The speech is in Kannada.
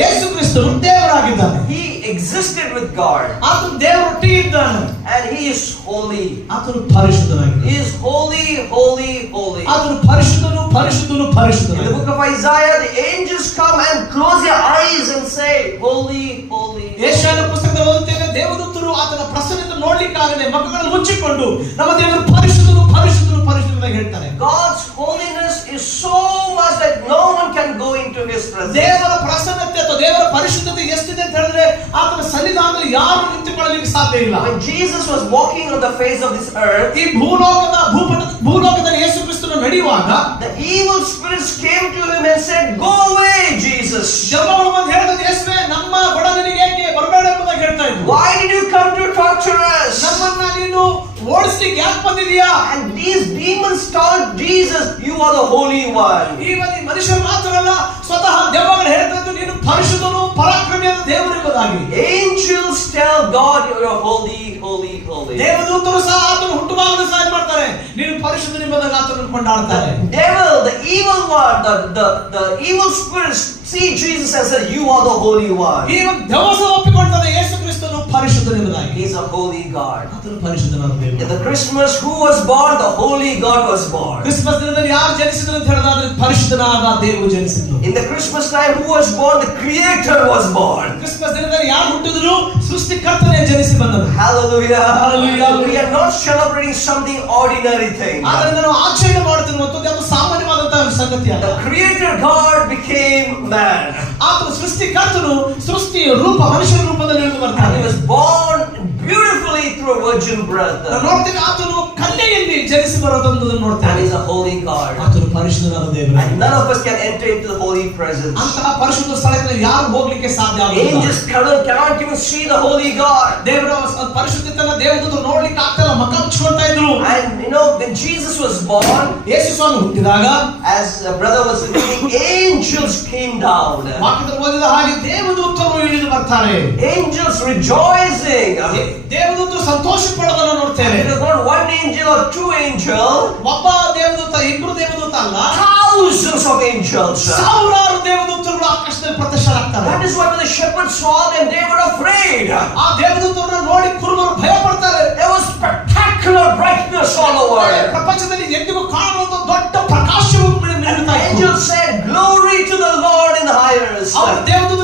ಯೇಸು ಕ್ರಿಸ್ತನು ದೇವರಾಗಿದ್ದಾನೆ. He existed with God. ಆತನು ದೇವರೊಟ್ಟಿಗೆ ಇದ್ದಾನೆ. And he is holy. ಆತನು ಪರಿಶುದ್ಧನಾಗಿದ್ದಾನೆ. He is holy, holy, holy. ಆತನು ಪರಿಶುದ್ಧನು, ಪರಿಶುದ್ಧನು, In the ಪರಿಶುದ್ಧನಾಗಿದ್ದಾನೆ. book of Isaiah, the angels come and close their eyes and say, holy, holy. ಯೆಶಾಯನ ಪುಸ್ತಕದಲ್ಲಿ ಓದುತ್ತೇವೆ, ದೇವದೂತರು ಆತನ ಪ್ರಸನ್ನತೆ ನೋಡ್ಲಿಕ್ಕಾಗದೆ ಮಕ್ಕಳನ್ನು ಮುಚ್ಚಿಕೊಂಡು ನಮ್ಮ ದೇವರು ಪರಿಶುದ್ಧನು, ಪರಿಶುದ್ಧನು, ಪರಿಶುದ್ಧನಾಗಿ ಹೇಳ್ತಾರೆ. God's holiness is so much that no one can go into his presence. ದೇವರ ಪ್ರಸನ್ನತೆ ಅಥವಾ ದೇವರ ಪರಿಶುದ್ಧತೆ ಎಷ್ಟಿದೆ ಅಂತ ಹೇಳಿದ್ರೆ ಆತನ ಸನ್ನಿಧಾನದಲ್ಲಿ ಯಾರು ನಿಂತುಕೊಳ್ಳಲಿಕ್ಕೆ ಸಾಧ್ಯ ಇಲ್ಲ. When Jesus was walking on the face of this earth, ಈ ಭೂಲೋಕದಲ್ಲಿ ಯೇಸು ಕ್ರಿಸ್ತನು ನಡೆಯುವಾಗ the evil spirits came to him and said, go away, Jesus. ದೆವ್ವಗಳು ಬಂದು ಹೇಳಿದ, ಯೇಸುವೇ ನಮ್ಮ ಬಡವನಿಗೆ ಏಕೆ ಬರಬೇಡ ಎಂಬುದಾಗಿ ಹೇಳ್ತಾ ಇದ್ವು. Why did you come to torture us? ನಮ್ಮನ್ನ ನೀನು ಓಡಿಸ್ಲಿಕ್ಕೆ ಯಾಕೆ ಬಂದಿದೀಯಾ? And these demons told Jesus, you are the holy one. ಈ ಮನುಷ್ಯರು ಮಾತ್ರವಲ್ಲ, ಸ್ವತಃ ದೆವ್ವಗಳು ಹೇಳ್ತಾ ನೀನು ಪರಿಶುದ್ಧನು, ಪರಾಕ್ರಮಿಯಾದ ದೇವರು ಎಂಬುದಾಗಿ. Angels tell God, you are holy, holy, holy. ದೇವದೂತರು ಸಹ ಆತನು ಹುಟ್ಟುವಾಗಲೂ ಸಹ ಮಾಡ್ತಾರೆ, ನೀನು ಪರಿಶುದ್ಧ ಎಂಬುದಾಗಿ ಆತನನ್ನು ಕೊಂಡಾಡ್ತಾರೆ. Devil, the evil one, the evil spirits see Jesus and said, you are the holy one. ಈ ದೆವ್ವ ಸಹ ಒಪ್ಪಿಕೊಳ್ತಾನೆ, ಯೇಸು ಕ್ರಿಸ್ತನು ಪರಿಶುದ್ಧನು ಎಂಬುದಾಗಿ. He is a holy God. ಆತನು ಪರಿಶುದ್ಧನಾದ ದೇವರು. In the Christmas, who was born? The holy God was born. Christmas ದಿನದಲ್ಲಿ ಯಾರು ಜನಿಸಿದ್ರು ಅಂತ ಹೇಳಿದ್ರೆ ಪರಿಶುದ್ಧನಾದ ದೇವರು ಜನಿಸಿದ್ರು. In the Christmas time, who was born? The Creator was born. Christmas ದಿನದಲ್ಲಿ ಯಾರು ಹುಟ್ಟಿದ್ರು? ಸೃಷ್ಟಿಕರ್ತನೇ ಜನಿಸಿ ಬಂದನು. Hallelujah. Hallelujah. We are not celebrating something ordinary thing. ಆದ್ದರಿಂದ ನಾವು ಆಚರಣೆ ಮಾಡುತ್ತಿರುವಂತದ್ದು ಅದು ಸಾಮಾನ್ಯವಾದಂತಹ ಸಂಗತಿ ಅಲ್ಲ. The Creator God became man. ಆತನು ಸೃಷ್ಟಿಕರ್ತನು ಸೃಷ್ಟಿಯ ರೂಪ ಮನುಷ್ಯನ ರೂಪದಲ್ಲಿ ಇಳಿದು And ಬರ್ತಾನೆ. he was born beautifully through a virgin birth. ನಾವು ನೋಡ್ತೇವೆ ಆತನು ಕನ್ಯೆಯಲ್ಲಿ ಜನಿಸಿ ಬರೋದನ್ನು And ನೋಡ್ತೇವೆ. he is a holy God. ಆತನು ಪರಿಶುದ್ಧನಾದ ದೇವರು. And none of us can enter into the holy presence. ಅಂತಹ ಪರಿಶುದ್ಧ ಸ್ಥಳಕ್ಕೆ ಯಾರು ಹೋಗ್ಲಿಕ್ಕೆ ಸಾಧ್ಯ ಆಗುವುದಿಲ್ಲ. Angels cannot even see the holy God. ದೇವರ ಪರಿಶುದ್ಧತೆಯನ್ನ ದೇವದೂತರು ನೋಡ್ಲಿಕ್ಕೆ ಆಗ್ತಿಲ್ಲ, ಮಕ ಮುಚ್ಚಿಕೊಳ್ತಾ ಇದ್ರು. And when Jesus was born, ಯೇಸು ಸ್ವಾಮಿ ಹುಟ್ಟಿದಾಗ, as a brother was reading, angels came down. ವಾಕ್ಯದಲ್ಲಿ ಓದಿದ ಹಾಗೆ ದೇವದೂತರು ಇಳಿದು ಬರ್ತಾರೆ. Angels rejoicing. ದೇವದೂತರು ಸಂತೋಷ ಪಡೋದನ್ನು ನೋಡ್ತೇವೆ. It is not one angel or two angels. ಒಬ್ಬ ದೇವದೂತ, ಇಬ್ಬರು ದೇವದೂತ ಅಲ್ಲ, Thousands of angels. ಸಾವಿರಾರು ದೇವದೂತರುಗಳು ಆಕಾಶದಲ್ಲಿ ಪ್ರತ್ಯಕ್ಷರಾಗ್ತಾರೆ. That is why when the shepherds saw them, they were afraid. ಆ ದೇವದೂತರನ್ನು ನೋಡಿ ಕುರುಬರು ಭಯ ಪಡ್ತಾರೆ. There was spectacular brightness all over. ಪ್ರಪಂಚದಲ್ಲಿ ಎಂದಿಗೂ ಕಾಣುವಂತ ದೊಡ್ಡ ಪ್ರಕಾಶವು ಮಿನುಗುತ್ತಾ ಇತ್ತು. Angels said, "Glory to the Lord in the highest." ಅವರು ದೇವದೂತರು